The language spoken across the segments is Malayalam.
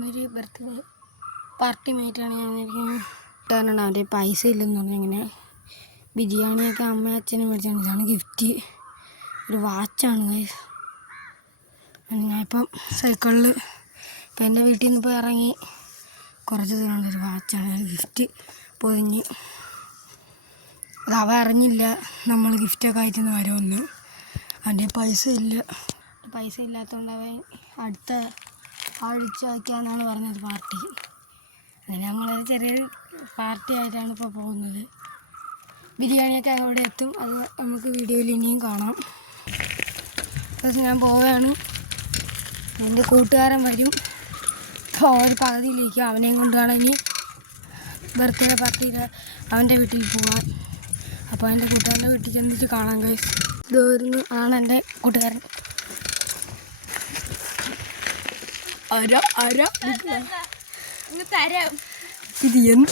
ഒരു ബർത്ത്ഡേ പാർട്ടിയുമായിട്ടാണ് ഞാൻ കിട്ടാനുണ്ട്. അവൻ്റെ പൈസ ഇല്ലെന്ന് പറഞ്ഞാൽ ഇങ്ങനെ ബിരിയാണിയൊക്കെ അമ്മ അച്ഛനും മേടിച്ചാണ്. ഇതാണ് ഗിഫ്റ്റ്, ഒരു വാച്ചാണ് ഗൈസ്. ഞാനിപ്പം സൈക്കിളിൽ ഇപ്പം എൻ്റെ വീട്ടിൽ നിന്ന് ഇപ്പോൾ ഇറങ്ങി കുറച്ച് ദൂരമുള്ള ഒരു വാച്ചാണ് ഗിഫ്റ്റ് പൊതിഞ്ഞ്. അത് അവ അറിഞ്ഞില്ല നമ്മൾ ഗിഫ്റ്റൊക്കെ അയച്ചെന്ന് വരുമെന്ന്. അവൻ്റെ പൈസ ഇല്ലാത്തതുകൊണ്ട് അവൻ അടുത്ത ആഴ്ച വയ്ക്കാമെന്നാണ് പറഞ്ഞത് പാർട്ടി. അങ്ങനെ ഞങ്ങളൊരു ചെറിയൊരു പാർട്ടി ആയിട്ടാണ് ഇപ്പോൾ പോകുന്നത്. ബിരിയാണിയൊക്കെ അവിടെ എത്തും, അത് നമുക്ക് വീഡിയോയിൽ ഇനിയും കാണാം. പക്ഷേ ഞാൻ പോവുകയാണ്, എൻ്റെ കൂട്ടുകാരൻ വരും. ഒരു പകുതിയിലേക്ക് അവനെയും കൊണ്ടാണ് ഇനി ബർത്ത്ഡേ പാർട്ടിയിൽ അവൻ്റെ വീട്ടിൽ പോകാൻ. അപ്പോൾ എൻ്റെ കൂട്ടുകാരൻ്റെ വീട്ടിൽ ചെന്നിട്ട് കാണാം ഗൈസ്. ഇതുവരുന്നു ആണ് എൻ്റെ കൂട്ടുകാരൻ. ഇത് എന്ത്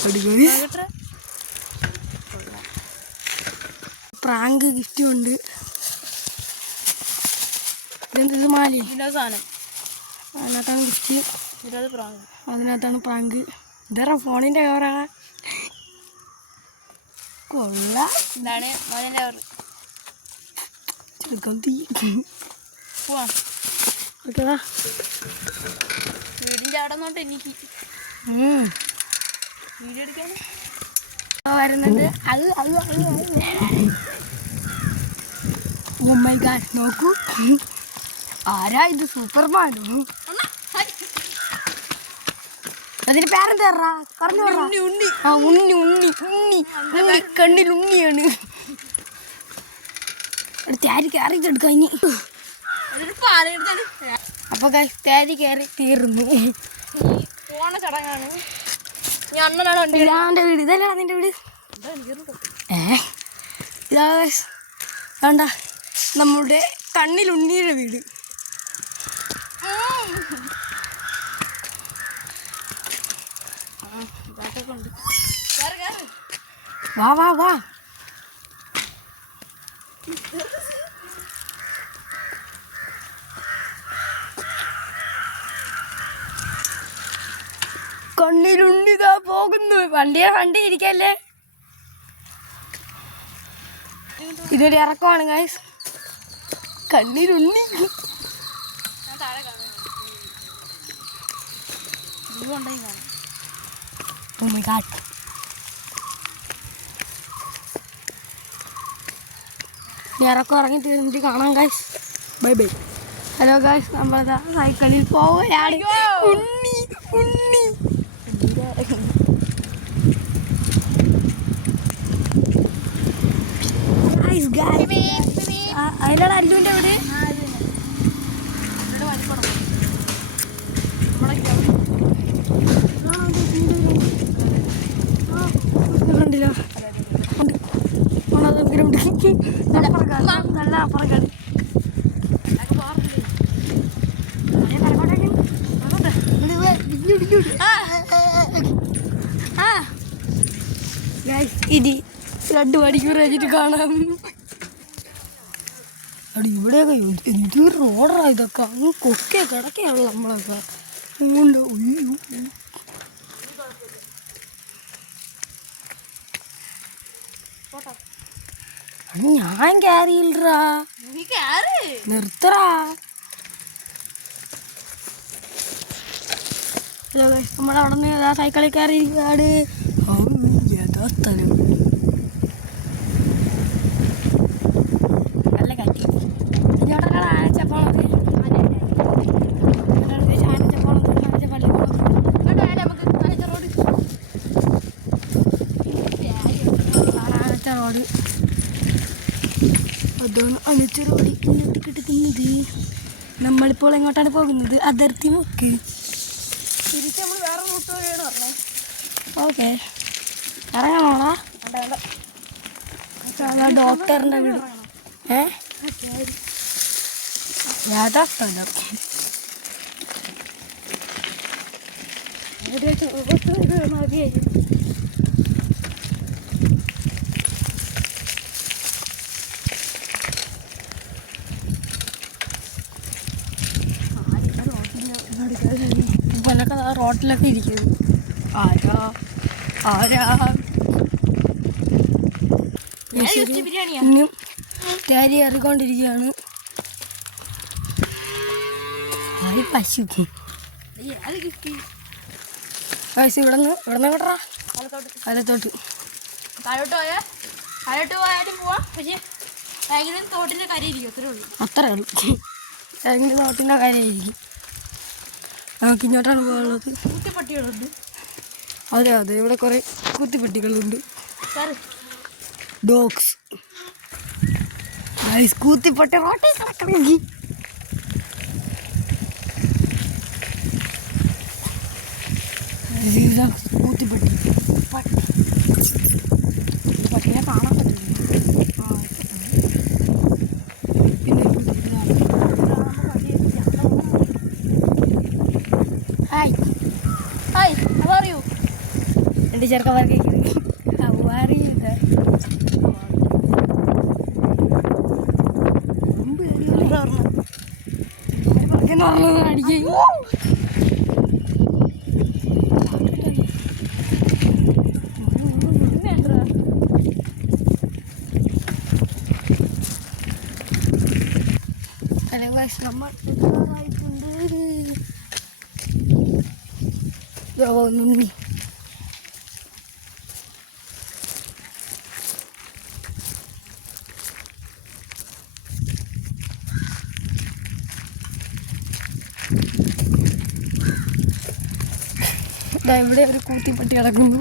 പ്രാങ്ക് ഗിഫ്റ്റും ഉണ്ട്. ഇതെന്തത് മാലി സാധനം, അതിനകത്താണ് ഗിഫ്റ്റ്, അതിനകത്താണ് പ്രാങ്ക്. ഇതാ ഫോണിൻ്റെ കവറാ, കൊള്ളാം. എന്താണ് മോനെ ചെറുക്കം തീ ഓക്കേടാ. വീടിൻ്റെ അവിടെ നിന്നോട്ട് എനിക്ക് വീഡിയോ എടുക്കാൻ വരുന്നത്. അത് ഓ മൈ ഗാഡ്, നോക്കൂ ആരാ ഇത്, സൂപ്പർമാനോ? അതിന് പേരെന്താ പറഞ്ഞു? ഉണ്ണി ഉണ്ണി ഉണ്ണി ഉണ്ണി കണ്ണിൽ ഉണ്ണിയാണ്. തേരി കയറിച്ചെടുക്കാം ഇനി. അപ്പൊ തേരി കയറി തീർന്നു. പോണ ചടങ്ങാണ്. ഞാൻ അണ്ണനാണ് എൻ്റെ വീട്. ഇതല്ലേ നിന്റെ വീട്? ഇതാ വേണ്ട, നമ്മുടെ കണ്ണിൽ ഉണ്ണിയുടെ വീട്. വാ വാ വാ. കണ്ണിലുണ്ണിതാ പോകുന്നു. വണ്ടി ഇരിക്കല്ലേ. ഇതൊരു ഇറക്കമാണ് ഗൈസ്. കണ്ണിലുണ്ണി. Oh my God. ഇറക്കം ഇറങ്ങി തീർന്നിട്ട് കാണാം guys. Bye bye. Hello guys, നമ്മളതാ സൈക്കിളിൽ പോവുകയാണ്. ഉണ്ണി ഉണ്ണി അതിലാണ് അല്ലുവിൻ്റെ വീട്. കണ്ടില്ലോ, നല്ല അപ്പുറക്കാണ്. ഇനി 2 മണിക്കൂർ കഴിഞ്ഞിട്ട് കാണാം. അവിടെ ഇവിടെയൊക്കെ എന്ത് റോഡാ ഇതൊക്കെ, അങ്ങ് കൊക്കെ കിടക്കുകയാണല്ലോ നമ്മളൊക്കെ. ഞാൻ കയറിയില്ലറാ, നിർത്തറാ. ഹലോ ഗൈസ്, നമ്മളവിടെ നിന്ന് സൈക്കിളിൽ കയറിയിരിക്കാട്. യഥാസ്ഥലം നല്ല കാറ്റ്. ഇങ്ങോട്ടാണ് ആനച്ചപ്പോണത്. ആനച്ച റോഡ്, അതാണ് അനച്ച റോഡ്. ഇങ്ങോട്ട് കിടക്കുന്നത്. നമ്മളിപ്പോൾ എങ്ങോട്ടാണ് പോകുന്നത്? അതിർത്തി മുക്ക്. തിരിച്ച് നമ്മൾ വേറെ റൂട്ട് വഴിയാണ് പറഞ്ഞത്. ഓക്കെ, ഇറങ്ങണോടാ. ഡോക്ടറിൻ്റെ വീട്. ഏതാ സ്ഥലം? മതിയായി. പൊന്നൊക്കെ റോട്ടിലൊക്കെ ഇരിക്കുന്നു. ആരാ ആരാ ഇന്നും തേരി ഇറക്കൊണ്ടിരിക്കുകയാണ്. അത് പശു പശു ഇവിടെ കേട്ടാ കാലത്തോട്ട് താഴോട്ട് പോയാലും പോവാം. പക്ഷെ ഏതെങ്കിലും തോട്ടിൻ്റെ കരയിരിക്കും, അത്രേ ഉള്ളൂ. അത്രേ ഉള്ളൂ. ഏതെങ്കിലും തോട്ടിൻ്റെ കാര്യമായിരിക്കും. നമുക്ക് ഇങ്ങോട്ടാണ് പോകാനുള്ളത്. കുത്തിപ്പട്ടികളുണ്ട്. അതെ അതെ, ഇവിടെ കുറേ കൂത്തിപ്പെട്ടികളുണ്ട്. സാറ് ഡോഗ്സ് കൂത്തിപ്പട്ടി റോട്ടിൽ കിടക്കണമെങ്കിൽ കൂത്തിപ്പട്ടി പട്ടിനെ കാണാൻ പറ്റില്ല. പിന്നെ hi hi, how are you? എൻ്റെ ചെറുക്കന്മാർക്ക് അടിക്കും. നമ്മൾ നിന്നി ഇവിടെ ഒരു കൂത്തിപ്പട്ടി കിടക്കുന്നു.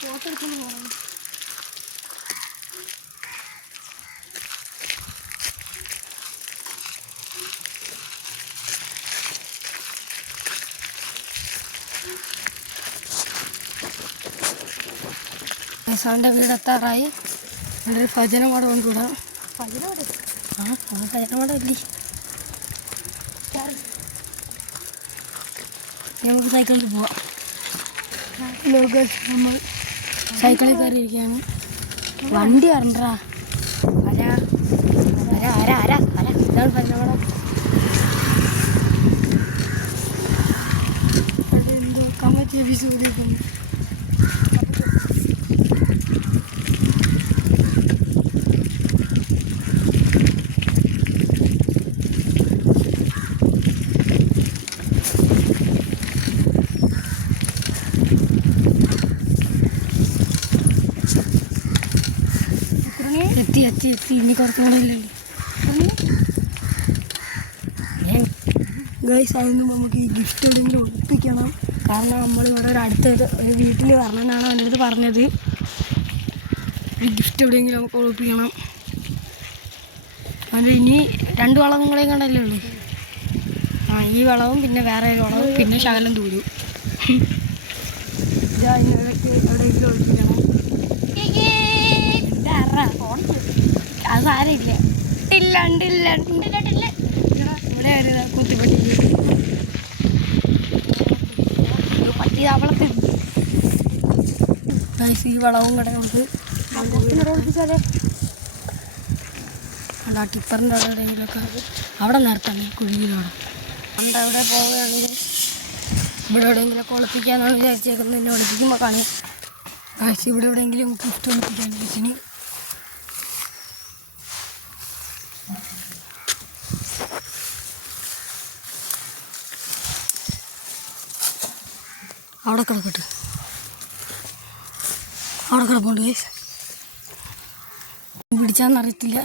ഫോട്ടോ എടുക്കുന്നു പോകണം. സാറിൻ്റെ വീടെത്താറായി. എൻ്റെ ഒരു ഭജനമടം കൊണ്ടുവിടാം. ഭജനമടം ഇല്ലേ? നമുക്ക് സൈക്കിളിൽ പോവാം. നമ്മൾ സൈക്കിളിൽ കയറിയിരിക്കുകയാണ്. വണ്ടി അറിഞ്ഞാ ആരാ ആരാ ആരാ ആരാ ആരാ ഇതാണ് ഭജനമടം. അതെന്തോ കമ്മറ്റി എപ്പിസോഡിക്കുന്നു. എത്തി എത്തി എത്തി ഇനി കുറച്ചും കൂടെ ഇല്ലല്ലോ ഗൈസ്. അതിന് നമുക്ക് ഈ ഗിഫ്റ്റ് എവിടെയെങ്കിലും ഒളിപ്പിക്കണം. കാരണം നമ്മളിവിടെ ഒരു വീട്ടിൽ വരണമെന്നാണ് എൻ്റെ അടുത്ത് പറഞ്ഞത്. ഈ ഗിഫ്റ്റ് എവിടെയെങ്കിലും നമുക്ക് ഒളിപ്പിക്കണം. അത് ഇനി 2 വളവും കൂടെ കണ്ടല്ലേ ഉള്ളൂ. ഈ വളവും പിന്നെ വേറെ ഒരു വളവും പിന്നെ ശകലം ദൂരവും. എവിടെയെങ്കിലും ഒളിപ്പിക്കണം. അത് സാരമില്ല. ഇല്ല ഇവിടെ ഒരു കുത്തിപ്പട്ടി പട്ടി അവളത്ത് ഈ വളവും കൂടെ നമുക്ക് ഒളിപ്പിച്ചാലേ അല്ല ടിപ്പറിൻ്റെ അവിടെ എവിടെയെങ്കിലുമൊക്കെ അവിടെ നിർത്താം. ഈ കുഴിയിലൂടെ പണ്ട് അവിടെ പോവുകയാണെങ്കിൽ ഇവിടെ എവിടെയെങ്കിലുമൊക്കെ ഒളിപ്പിക്കാനാണ് വിചാരിച്ചേക്കുന്നത്. എന്നെ ഒളിപ്പിക്കുമ്പോൾ കാണാം. ഇവിടെ എവിടെയെങ്കിലും ഗിഫ്റ്റ് ഒളിപ്പിക്കാൻ ഗിഫ്റ്റിന് അവിടെ കിടക്കട്ടെ. അവിടെ കിടപ്പുണ്ട് ഗൈസ്. പിടിച്ചാന്നറിയത്തില്ല.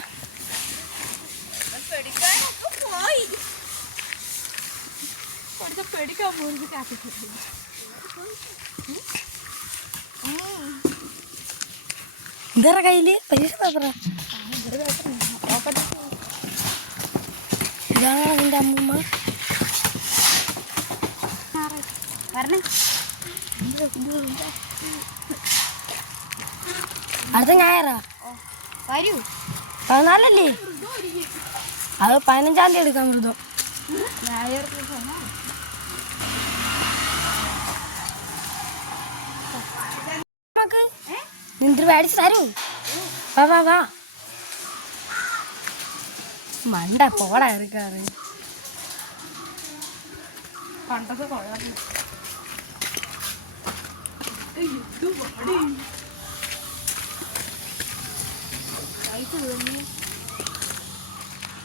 എന്താ കയ്യില് പരീക്ഷ പേപ്പറ? ഇതാണ് അതിൻ്റെ അമ്മൂമ്മ. അടുത്ത ഞായറാ വരൂ. 14 അത് 15-ാം തീയതി എടുക്കാൻ മൃതം. നമുക്ക് നിന്നിട്ട് മേടിച്ച് തരൂ. വാ വാ വാ മണ്ട പോടാ ഇറക്കാറ് പണ്ടത്തെ കൊള്ളാം.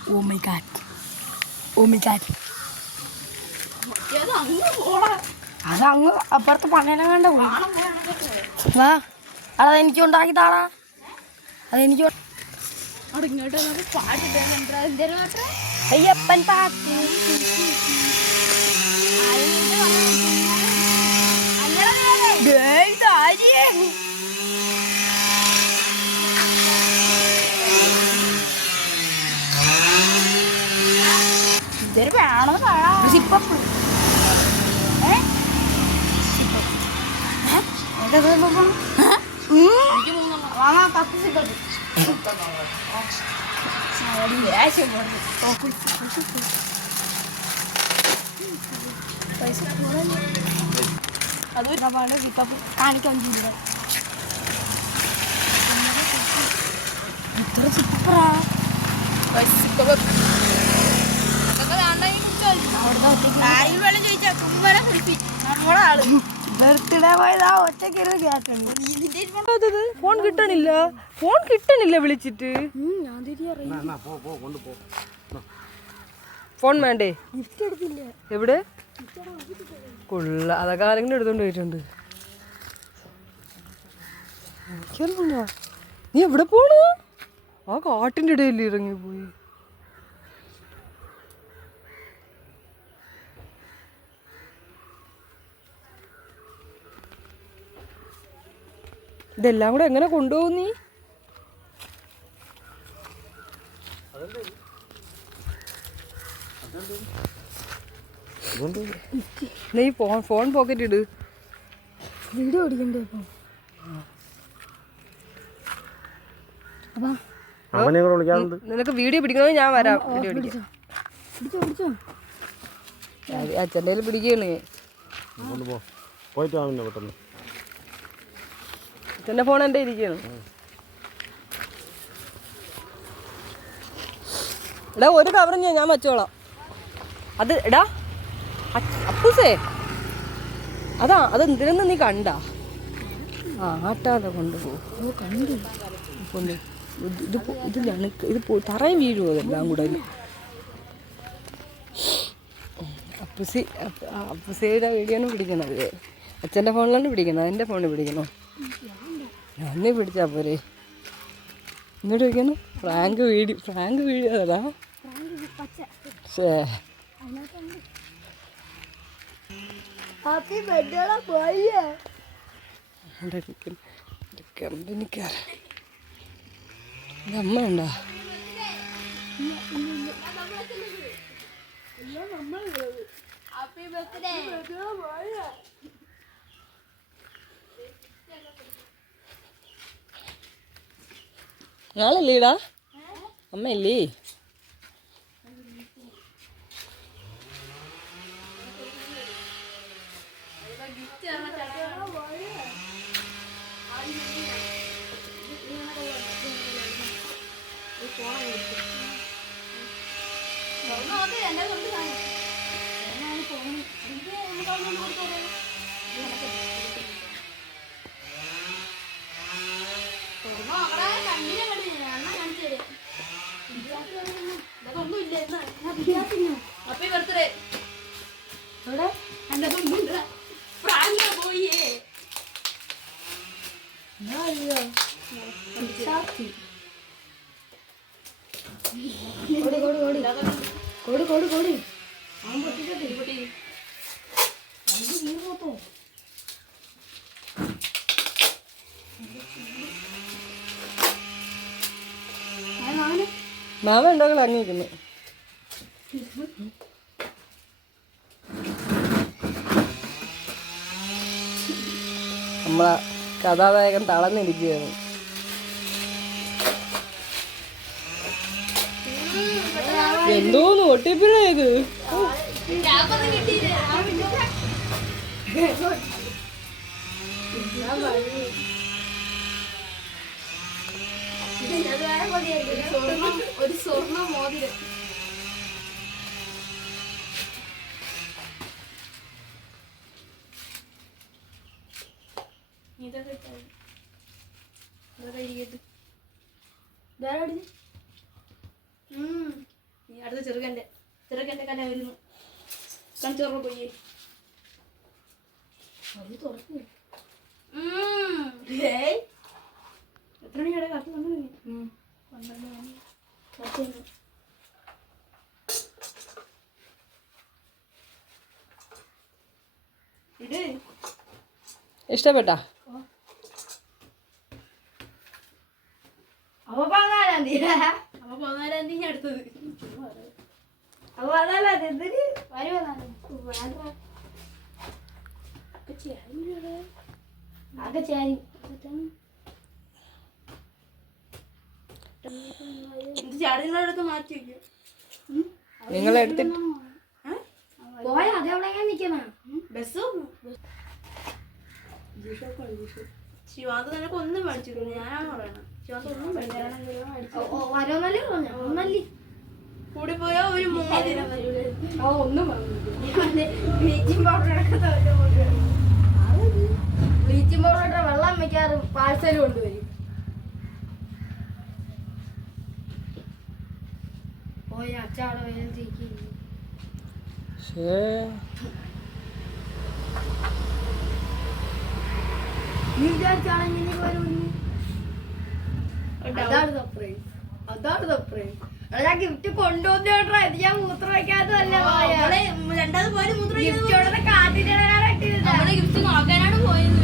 Oh my God oh my God അത് അങ്ങ് അപ്പുറത്ത് പണേനെ കണ്ട വാ അതെനിക്ക് ഉണ്ടാക്കി താടാ അതെനിക്ക് അവിടെ ഇങ്ങോട്ട് വന്നപ്പോൾ പാട്ടിട്ട് എന്തേലും മാത്രം അയ്യപ്പൻ പാട്ട് ഇതൊരു വേണമെന്ന് പറയാം. അതൊരു പിക്കപ്പ് കാണിക്കാൻ ചെയ്യില്ല ഇത്ര സൂപ്പറാ ബർത്ത്ഡേ പോയതാ ഒറ്റക്കിരുന്ന് കേട്ടത് ഫോൺ കിട്ടണില്ല വിളിച്ചിട്ട് ഞാൻ തിരിയറിയാം ഫോൺ വേണ്ടേ ഗിഫ്റ്റ് എടുത്തില്ല എവിടെ കൊള്ള അതൊക്കെ ആരെങ്കിലും എടുത്തോണ്ട് പോയിട്ടുണ്ട് എനിക്കറിയില്ല. നീ എവിടെ പോണു ആ കാട്ടിൻ്റെ ഇടയിൽ ഇറങ്ങിപ്പോയി ഇതെല്ലാം കൂടെ എങ്ങനെ കൊണ്ടുപോകും നീ നീ ഫോൺ പോക്കറ്റ് ഇട് വീഡിയോ ഓടിക്കണ്ടേ നിനക്ക് വീഡിയോ പിടിക്കണമെങ്കിൽ ഞാൻ വരാം വീഡിയോ പിടിക്കാം പിടിച്ചോ അച്ഛൻ്റെ പിടിക്കണേ അച്ഛൻ്റെ ഫോൺ എൻ്റെ ഇരിക്കണം എടാ ഒരു കവറും ഞാൻ വച്ചോളാം അത് എടാ അപ്പൂസേ അത് എന്തിനെന്ന് നീ കണ്ട ആട്ടാതെ കൊണ്ടുപോകും കൊണ്ട് ഇത് തറയും വീഴുമോ അതെല്ലാം കൂടെ അപ്പൂസയുടെ വീഡിയോണ് പിടിക്കണത് അച്ഛൻ്റെ ഫോണിലാണ് പിടിക്കുന്നത് എൻ്റെ ഫോണിൽ പിടിക്കണോ ഒന്നേ പിടിച്ചാ പോരെ ഇങ്ങോട്ട് വയ്ക്കണം ഫ്രാങ്ക് വീഡിയോ അതാ ഹാപ്പി ബർത്ത്ഡേ ബോയ് കമ്പനിക്കാർ അമ്മ ഉണ്ടോ നാളല്ലേടാ അമ്മയല്ലേ ഹാപ്പി ബർത്ത്ഡേ പോയേ കോടി മാമ ഉണ്ടാകൾ അങ്ങിയിരിക്കുന്നു നമ്മളെ കഥാനായകൻ തളർന്നിരിക്കുകയാണ് എന്തോന്ന് ഒട്ടിപ്പിഴയത് ഒരു സ്വർണ്ണ മോതിരം അടുത്ത ചെറുക്കൻ്റെ കല വരുന്നു. കാണിച്ചോറ പോയി അത് തുറന്നു. എത്ര മണിയുടെ കാത്തു വന്നു? 12 മണി. ഇത് ഇഷ്ടപ്പെട്ടാ? അപ്പൊ 14-ാം തീയതി. അപ്പൊ 14-ാം തീയതി അടുത്തത്. അപ്പൊ അതല്ല എന്തിന് ആകെ ചേരി ഇത് ചാടിനടുത്ത് മാറ്റി വെക്കും. നിങ്ങൾ എടുത്തിട്ട് പോയാ അതെവിടെ നിക്കണ ബസ് ശിവാന്ത് നിനക്ക് ഒന്നും മേടിച്ചിരുന്നു. ഞാനാണ് പറയണത്. ശിവാന്ത് ഒന്നും വരോന്നല്ലേ പറഞ്ഞ ഒന്നല്ലേ കൂടി പോയാ ഒരു 3 ദിനം. ഒന്നും ബ്ലീച്ചിങ് പൗഡർ ബ്ലീച്ചിങ് പൗഡർ വെള്ളം വെക്കാറ് പാഴ്സൽ കൊണ്ടുവരും. പോയി അച്ചാടെ വേദനയ്ക്ക് നീ വിചാരിച്ചാണെങ്കിൽ വരും. അതാണ് സർപ്രൈസ്. ഞാൻ ഗിഫ്റ്റ് കൊണ്ടുവന്നോട്ടോ. ഇത് ഞാൻ മൂത്രം വയ്ക്കാത്തതല്ല. രണ്ടാമത് പോയാലും ഗിഫ്റ്റ് കാട്ടിട്ട് ഗിഫ്റ്റ് നോക്കാനാണ് പോയത്.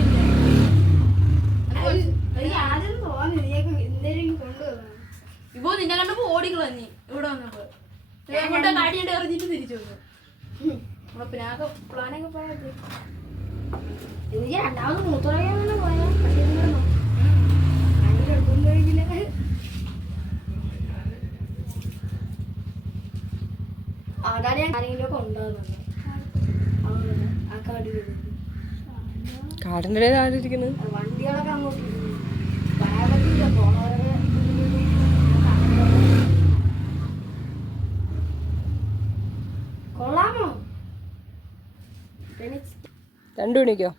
ആദ്യം തോന്നി എന്തെങ്കിലും കൊണ്ടുവന്നു. ഇപ്പൊ നിന്നെ കണ്ടപ്പോ ഓടിക്കളഞ്ഞി ഇവിടെ വന്നപ്പോ അങ്ങോട്ട് കാട്ടിയിട്ട് എറിഞ്ഞിട്ട് തിരിച്ചു വന്നു. പിന്നെ ആകെ പ്ലാനൊക്കെ പോയത് എനിക്ക് രണ്ടാമത് മൂത്രം വയ്ക്കാതെ പോയാ എടുക്കൊന്നും കഴിക്കില്ല. അതാണ് ഞാൻ ആരെങ്കിലും ഒക്കെ ഉണ്ടാകുന്നത്. ആ കാട് കാടിൻ്റെ ആരിയിരിക്കുന്നത്? വണ്ടികളൊക്കെ അങ്ങോട്ട് പറയാൻ പറ്റില്ല. പോണവരൊക്കെ കൊള്ളാമോ? 2 മണിക്കോ?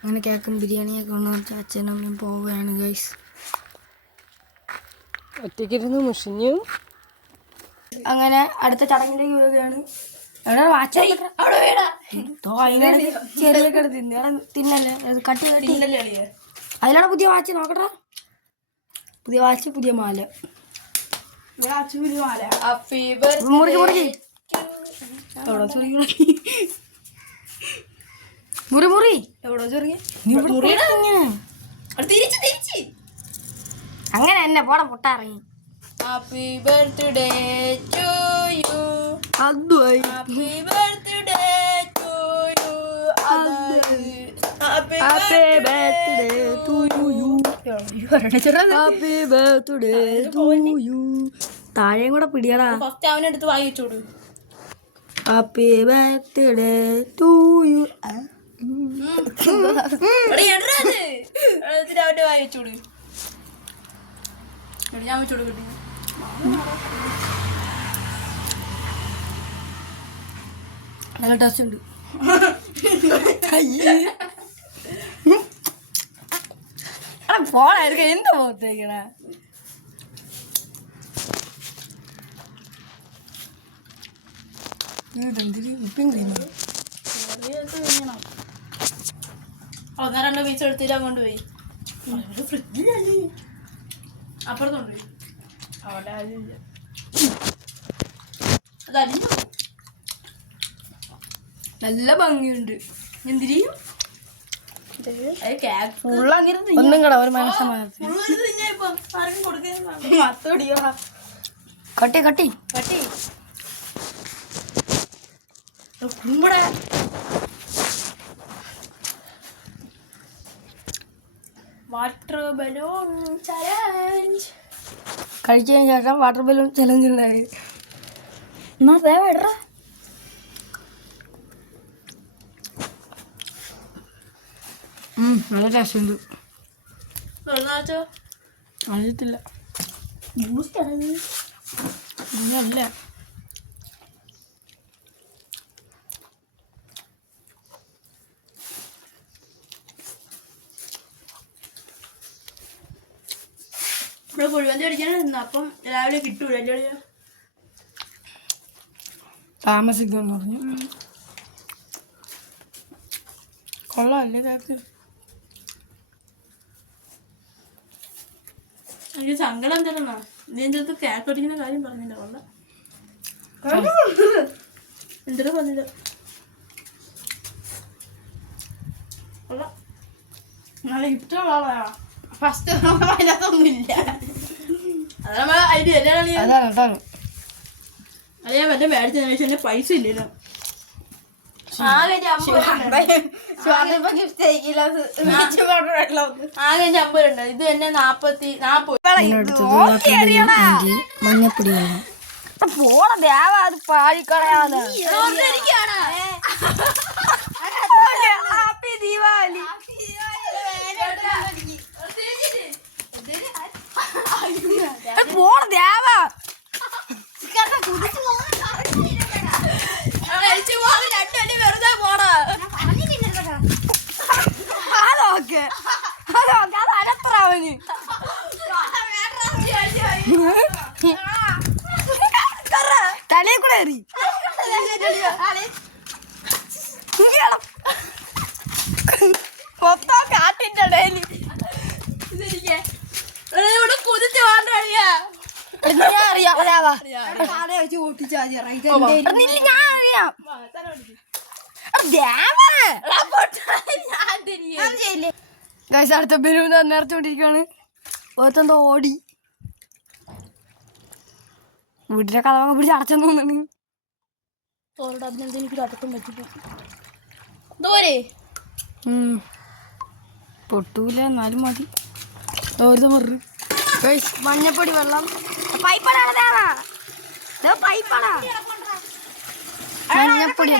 അങ്ങനെ കേക്കും ബിരിയാണിയൊക്കെ കൊണ്ടുവന്നിട്ട് അച്ഛനും അമ്മയും പോവുകയാണ് ഗൈസ്. ഒറ്റയ്ക്കിരുന്ന് മുഷിഞ്ഞു. അങ്ങനെ അടുത്ത ചടങ്ങിലേക്ക് പോവുകയാണ്. ചെറിയൊക്കെ തിന്നല്ലേ കട്ടി അതിലാണ് പുതിയ വാച്ച്. നോക്കട്ടെ, പുതിയ വാച്ച്, പുതിയ മാല. മുറിക്ക് മുറി മുറി എവിടോ ചെറിയ അങ്ങനെ എന്നെ പോടാ പൊട്ടാറങ്ങി. Happy birthday to you. അതുമായി happy birthday to you. Happy birthday to you. Happy birthday to you. താഴെയും കൂടെ പിടിയടാ. ഫസ്റ്റ് അവനെടുത്ത് വായിച്ചോട്. Happy birthday to you. അവന്റെ വായിച്ചോട്. ഞാൻ വെച്ചോട് കിട്ടി. നല്ല ടേസ്റ്റ് ഉണ്ട്. ഫോണായിരിക്കും എന്താ പോത്തേക്കണ. ഒന്നോ 2 പീസ് എടുത്തിട്ട് അങ്ങോട്ട് പോയി. ഫ്രിഡ്ജിലല്ലേ അപ്പുറത്തോണ്ട് പോയി. അവിടെ ആരുമില്ല. അതല്ല നല്ല ഭംഗിയുണ്ട്. എന്തിരിയും ഒന്നും കൂടെ ഒരു മനസ്സമാനത്തിൽ കട്ടി കട്ടി കട്ടി കുമ്പടെ വാട്ടർ ബലൂൺ ചലഞ്ച്. കഴിച്ചതിന് ശേഷം വാട്ടർ ബലൂൺ ചലഞ്ച് ഉണ്ടായി. എന്നാ വേടാ നല്ല ടേസ്റ്റ് ഉണ്ട്. അറിയത്തില്ല. അല്ല ഇവിടെ കുഴിവന്തി അടിക്കാനാണ്. അപ്പം രാവിലെ കിട്ടൂല. താമസിക്കുമെന്ന് പറഞ്ഞു. കൊള്ളാമല്ലേ കേക്ക്? എനിക്ക് സങ്കടം തരുന്ന ഇതിൻ്റെ അടുത്ത് കേക്ക് ഒടിക്കുന്ന കാര്യം പറഞ്ഞില്ല. കൊള്ള എന്തൊരു പറഞ്ഞില്ല. കൊള്ള നല്ല ഇഷ്ടമുള്ള ആളാ. ഫസ്റ്റ് അതിനകത്തൊന്നും ഇല്ല. അത് നമ്മൾ ഐഡിയ അല്ലേ കളിയാ? അതാണ് അളിയാ മറ്റേ മേടിച്ചതിന് ശേഷം എൻ്റെ പൈസ ഇല്ലല്ലോ. ആകെ എൻ്റെ 50 ഉണ്ട്. ഇത് തന്നെ 40. മഞ്ഞപ്പൊടി പാലിക്കളയാതെ ദീപാവലി. പോണ ദേവാ വെറുതെ പോണോ? അതൊക്കെ അത് അനത്രാവന് തലയിൽ കൂടെ എറി. മൊത്തം കാട്ടിന്റെ ഇടയിൽ കുതിച്ച് പോകണ്ട കളിയാ. അറിയാം ഞാൻ അടുത്ത ബലൂൺ നിറച്ചോണ്ടിരിക്കാണ്. ഓർത്തെന്തോ ഓടി വീട്ടിലെ കഥ പിടിച്ച് അടച്ചെന്ന് തോന്നുന്നു. എനിക്ക് അടക്കം പറ്റില്ല. ദൂരെ പൊട്ടൂല എന്നാലും മതി. ഓരോ മറു മഞ്ഞപ്പൊടി വെള്ളം പൈപ്പാടാ മഞ്ഞപ്പൊടി.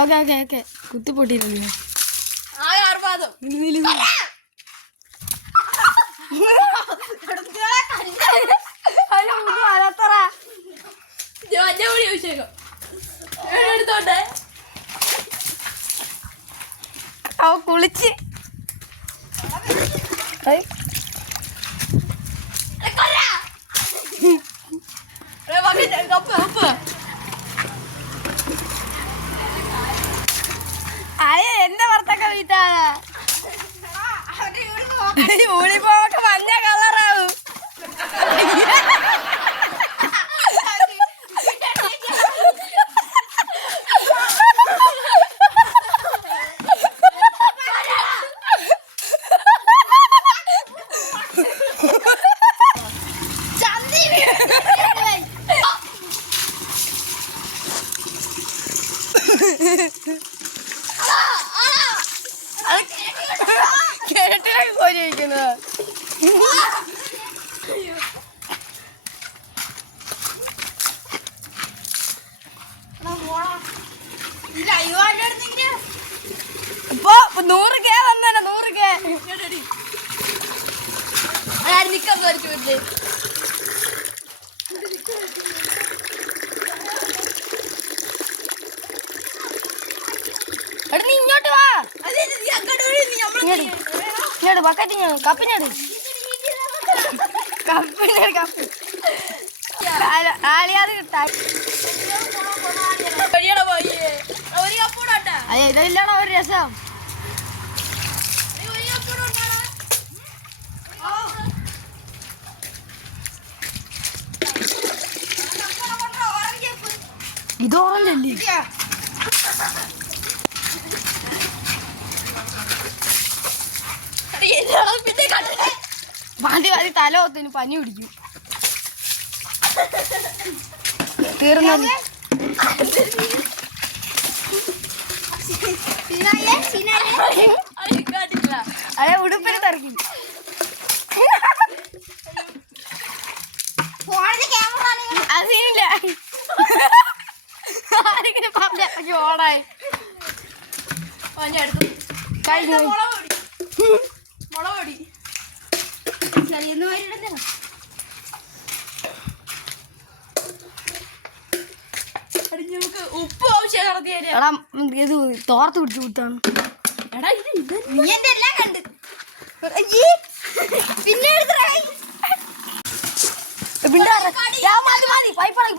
ഓക്കെ ഓക്കെ ഓക്കെ കുത്തി പൊട്ടിയില്ലല്ലോ. എടുത്തോട്ടെ അവ കുളിച്ച് എന്റെ ഭർത്തൊക്കെ വീട്ടാണ്. യൂണിഫോമൊക്കെ മഞ്ഞ കളറാവും. കേട്ടിലൊക്കെ കോരിയിരിക്കുന്നത്. ഇപ്പൊ 100K വന്നേ 100K നിക്കാൻ വിചാരിച്ചു വീട്ടില്. നീ ഇങ്ങോട്ട് വാ. ഇങ്ങോട്ട് ബക്കറ്റ് കപ്പിനോട് കപ്പിനോട് കപ്പ് ആളിയാത് കിട്ടാ. അതെ ഇതില്ലാണോ ഒരു രസം. ഇത് ഓറഞ്ചല്ലേ? മതി മതി തലോത്തിന് പനി പിടിക്കും. തീർന്നത് അതെ ഉടുപ്പിന് തിരക്കി. അതില്ല ആരെങ്കിലും പറഞ്ഞ ഓടായി കഴിഞ്ഞു. മുളകൊടി നമുക്ക് ഉപ്പ് ആവശ്യം നടത്തി തരാം. എടാ ഇത് തോർത്ത് പിടിച്ചു കൊടുത്താണ്. എടാ ഇത് നീ എന്റെ എല്ലാം കണ്ട് പിന്നെ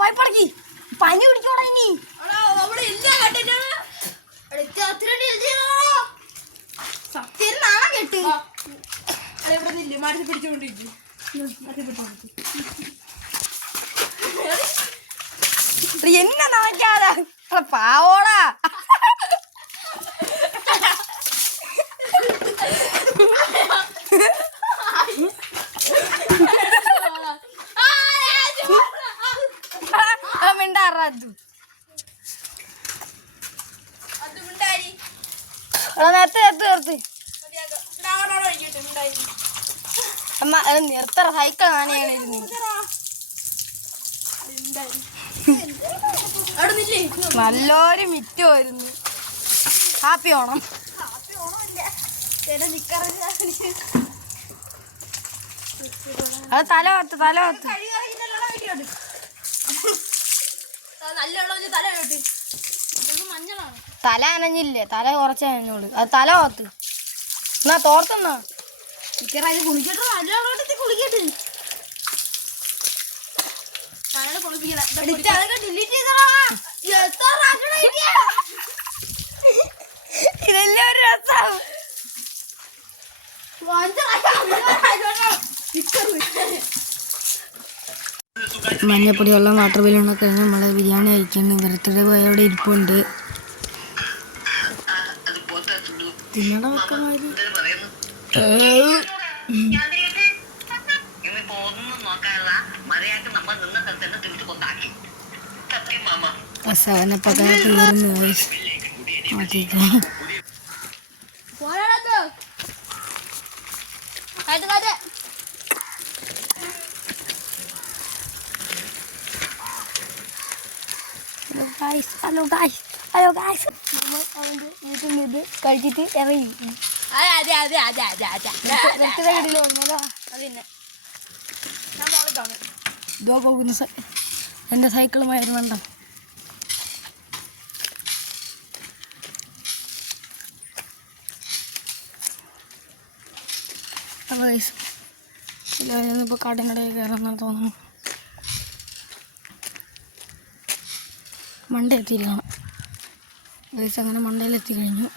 പൈപ്പടക്കി പനി പിടിച്ചോടാ ഇനി. സത്യം നാളെ കെട്ട് മരത്തിൽ പിടിച്ചോണ്ടിരിക്കും. എന്നെ നോക്കാതെ പാവോടാ. മിണ്ടാറു നേരത്തെ ചേർത്ത് അമ്മ നിർത്തറ സൈക്കിൾ നാണിയാണ്. നല്ലൊരു മിറ്റ് വരുന്നു. ഹാപ്പി ഓണം. അത് തലവത്ത് തല അനഞ്ഞില്ലേ? തല കുറച്ച് അനഞ്ഞോളൂ. അത് തല ഓത്ത് എന്നാ തോർത്തെന്നാ കുളിക്കട്ടെ. നല്ലോണത്തി കുളിക്കട്ടെ. ഇതെല്ലാം ഒരു രസം. മഞ്ഞപ്പൊടി വെള്ളം വാട്ടർ ബലൂണൊക്കെ നമ്മള് ബിരിയാണി കഴിക്കുന്നു. ബർത്ത്ഡേ പോയ അവിടെ ഇരിപ്പുണ്ട്. തിന്നട വെക്കമാര് അവസാനപ്പൊക്കെ തീർന്നു. ഹലോ ഗായ്സ് അവൻ്റെ വീട്ടിൽ നിന്ന് കഴിച്ചിട്ട് ഇറങ്ങി. കടിയിൽ വന്നല്ലോ. ഇതോ പോകുന്ന എൻ്റെ സൈക്കിളുമായിരുന്നു വേണ്ട. അപ്പോൾ ഇപ്പോൾ കാട്ടിനിടയിൽ കയറുന്ന തോന്നുന്നു. മണ്ട എത്തിയിരിക്കണം. ഗൈസ് അങ്ങനെ മണ്ടയിലെത്തി കഴിഞ്ഞു.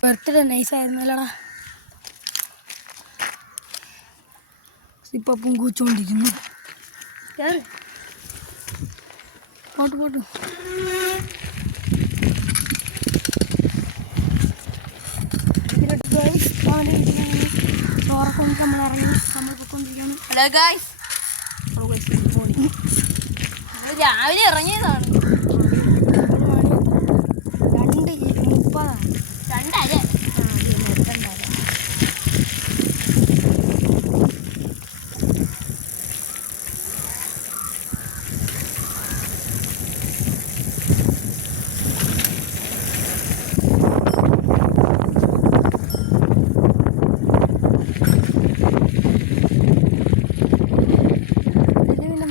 ബർത്ത്ഡേ നൈസായിരുന്നല്ലടാ. ഇപ്പം കൂച്ചോണ്ടിരിക്കുന്നു. പോട്ട് ചോറൊക്കെ നമ്മൾ ഇറങ്ങി നമ്മൾ പൊക്കൊണ്ടിരിക്കുന്നു. ഹലോ ഗായ്സ്, രാവിലെ ഇറങ്ങിയതാണ്. 2:30. 2:30.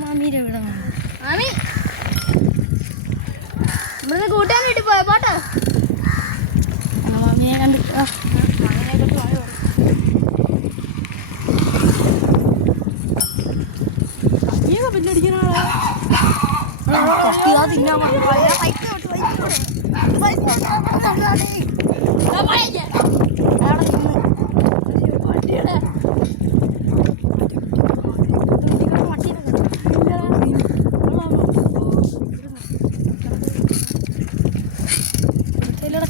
മാമി ഇവിടുന്ന് കൂട്ടാൻ വീട്ടിൽ പോയ പോട്ടോ. മാമിയെ കണ്ട്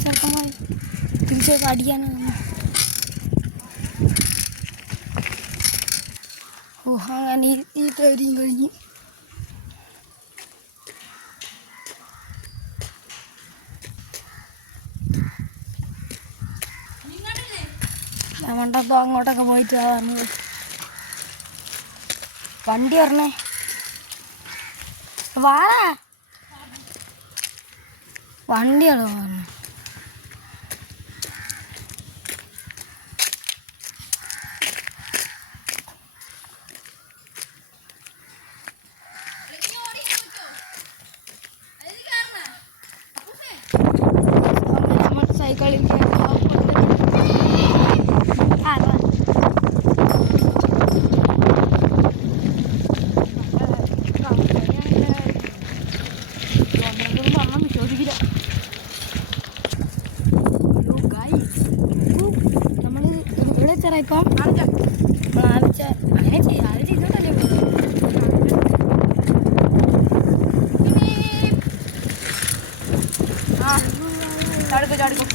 ചെറുക്കമായി തിരിച്ചൊക്കെ അടിക്കാനാണ്. ഓ അങ്ങനെ ഈ ടൈരിയും കഴിഞ്ഞ് ഞാൻ പണ്ടപ്പോൾ അങ്ങോട്ടൊക്കെ പോയിട്ട് പറഞ്ഞത് വണ്ടി പറഞ്ഞേ വാടാ വണ്ടിയാണോ പറഞ്ഞു. സൈക്കിളിൽ ആവശ്യം ഇപ്പം ആവശ്യം അങ്ങനെ അത് ചെയ്തോട്ടല്ലേ ചാടിക്കോ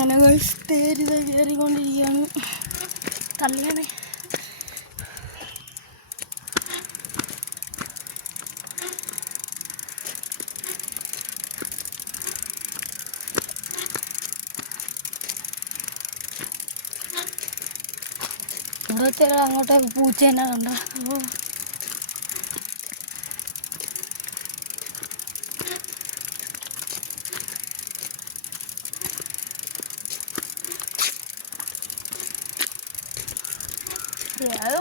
ആനകൾ തേര് കയറിക്കൊണ്ടിരിക്കുകയാണ്. തള്ളിയാണ്. ഓരോരുത്തർ അങ്ങോട്ടേക്ക് പൂച്ച തന്നെ കണ്ട.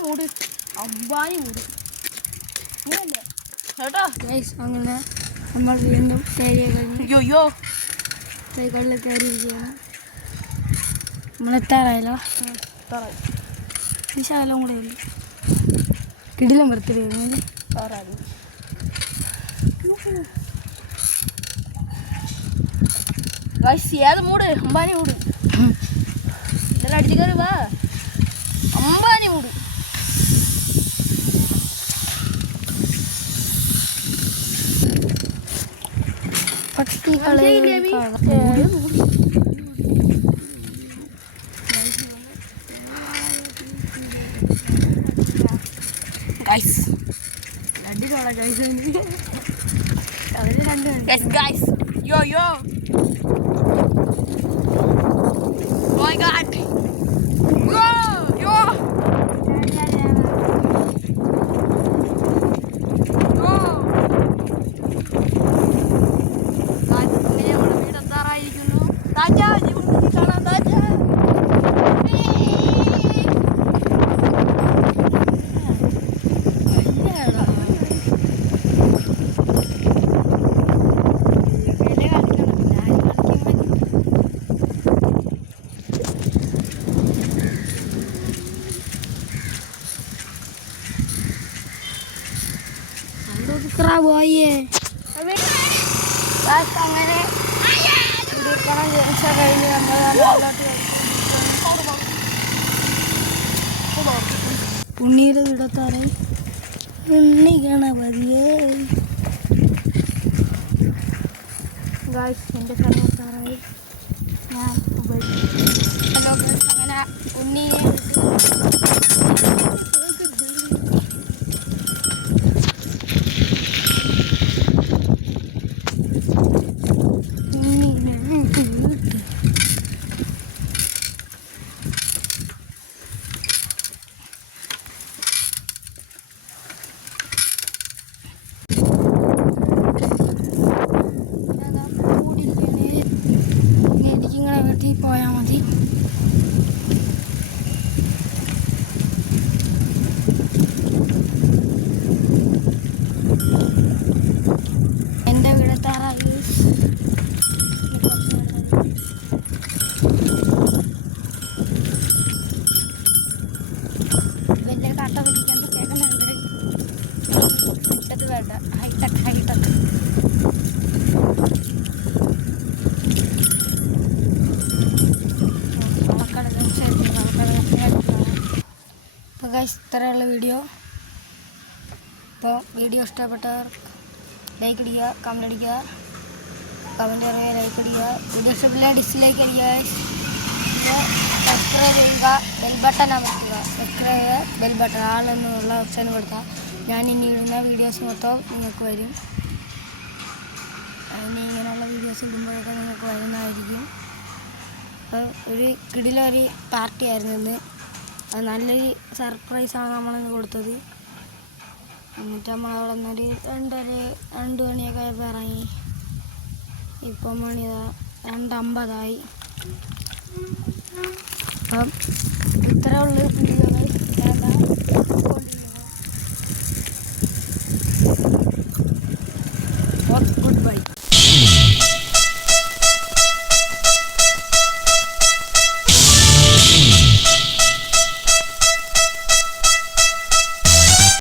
മൂട് അമ്പാനി മൂട് കേട്ടോ. അങ്ങനെ നമ്മൾ വീണ്ടും തേരിയെ കഴിഞ്ഞ് അയ്യോ തൈകളിൽ കയറിയിരിക്കുകയാണ്. നമ്മളെത്താറായല്ലോ. ഈ ശകലം കൂടെ ഉള്ളു. കിടിലം വൃത്തിയായിരുന്നു. ഏത് മൂട് അമ്പാനി മൂട് ഇതെല്ലാം അടിച്ചു കയറി വാ. അമ്പാനി മൂട് പട്ടികളെ guys. Yo. Oh my god. Yo. പോയേ അങ്ങനെ ജനിച്ച കഴിഞ്ഞ് ഉണ്ണീരെ വിടത്താറേ ഉണ്ണി ഗണപതിയേ. എൻ്റെ കടത്താറായി ഞാൻ അങ്ങനെ ഉണ്ണിയെ വീട്ടിൽ പോയാൽ മതി. എൻ്റെ വീടെത്താറായി. വലിയ കട്ട പിടിക്കാൻ കേൾക്കുന്നുണ്ട്. ഇട്ടത് വേണ്ട. ഹൈടെക് അപ്പോൾ ഗൈസ് ഇത്രയുള്ള വീഡിയോ. അപ്പോൾ വീഡിയോ ഇഷ്ടപ്പെട്ടവർ ലൈക്ക് അടിക്കുക, കമൻറ്റ് അടിക്കുക, കമൻറ്റ് പറയുക, ലൈക്ക് അടിക്കുക. വീഡിയോ ഇഷ്ടപ്പെട്ടില്ല ഡിസ്ലൈക്ക് അടിക്കുക. സബ്സ്ക്രൈബ് ചെയ്യുക, ബെൽ ബട്ടൺ അമർത്തുക. സബ്സ്ക്രൈബ് ചെയ്യുക, ബെൽ ബട്ടൺ ആളെന്നുള്ള ഓപ്ഷൻ കൊടുക്കുക. ഞാൻ ഇനി ഇടുന്ന വീഡിയോസ് മൊത്തം നിങ്ങൾക്ക് വരും. ഇനി ഇങ്ങനെയുള്ള വീഡിയോസ് ഇടുമ്പോഴൊക്കെ നിങ്ങൾക്ക് വരുന്നതായിരിക്കും. അപ്പോൾ ഒരു കിടിലൊരു പാർട്ടിയായിരുന്നു ഇന്ന്. അത് നല്ലൊരു സർപ്രൈസാണ് നമ്മളിന്ന് കൊടുത്തത്. എന്നിട്ട് നമ്മളവിടെ നിന്നൊരു 2 മണിയൊക്കെ ആയപ്പോൾ ഇറങ്ങി. ഇപ്പം മണി 2:50 അപ്പം ഇത്രേ ഉള്ളൂ വീഡിയോ.